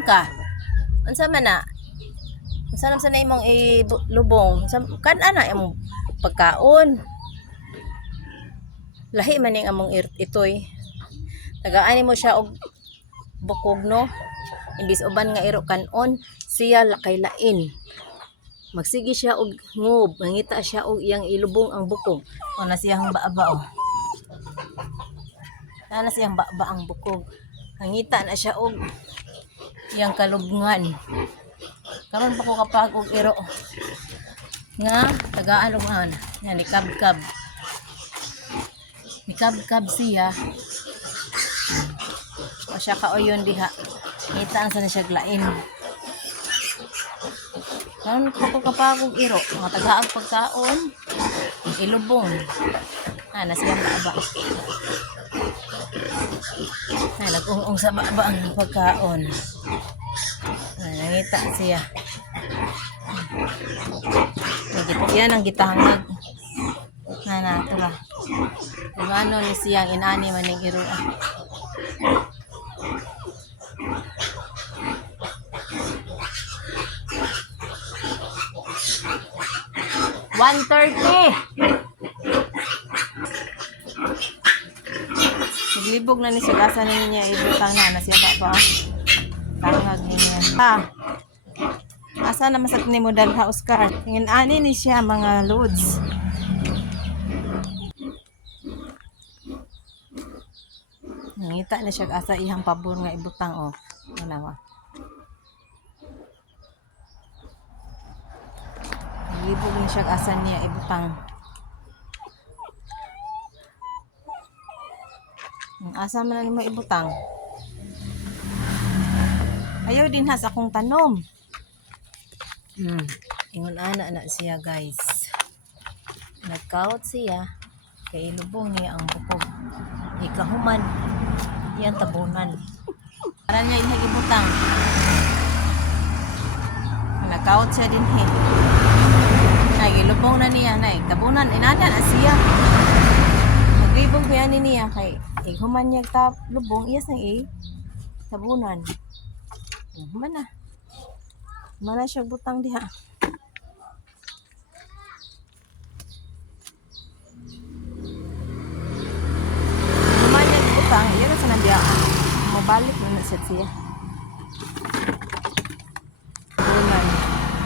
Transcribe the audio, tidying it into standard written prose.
ka. Unsa man na? Unsa man sa imong ilubong? Kan ana imong pagkaon. Lahi man ning among itoy. Tagaan mo siya og bukog no. Imbis uban nga iro kanon, siya lakay lain. Magsigi siya og ngob, mangita siya og iyang ilubong ang bukog. O na siyang baaba o. Na siyang baaba ang bukog. Hangita na siya og iyang kalubngan. Karon pa ko kapag og iro nga tagaan og ana. Yan ni kabkab. Ni kabkab siya. O siya kaoyon diha. Ngita sa siya glain. Karon pa ko kapag og iro nga tagaag pagkaon ilubong. Ana siyang baaba. Ay, nag-ung sa baba ang pagkaon. Ay, nangita siya. Yan ang gitahangag. Na ito lang. Kung ano ni siyang inani man ng iruan. $130. Naglibog na ni siya gasa na niya ibutang na siya baba. Tangag niya. Asa na masak ni mo dalha Oscar. Ngin ani ni siya mga loads. Ngita na siya asa ihang pabor nga ibutang o. Ano ba? Naglibog ni siya asa niya ibutang. Asa man na mo ibutang. Ayaw din has akong tanom. Ingon ana na siya guys. Nagkaot siya. Kay ilubong niya ang bukog. Ikahuman. Yan tabunan. Para niya ibutang. Nagkaot siya din he. Ilubong na niya. Tabunan. Inana na siya. Maglibog ba yan niya kay human niya lubong iyas ng tabunan. Mana siya butang diha. Human niya butang iyan sa nandiyan. Mabalik na siya.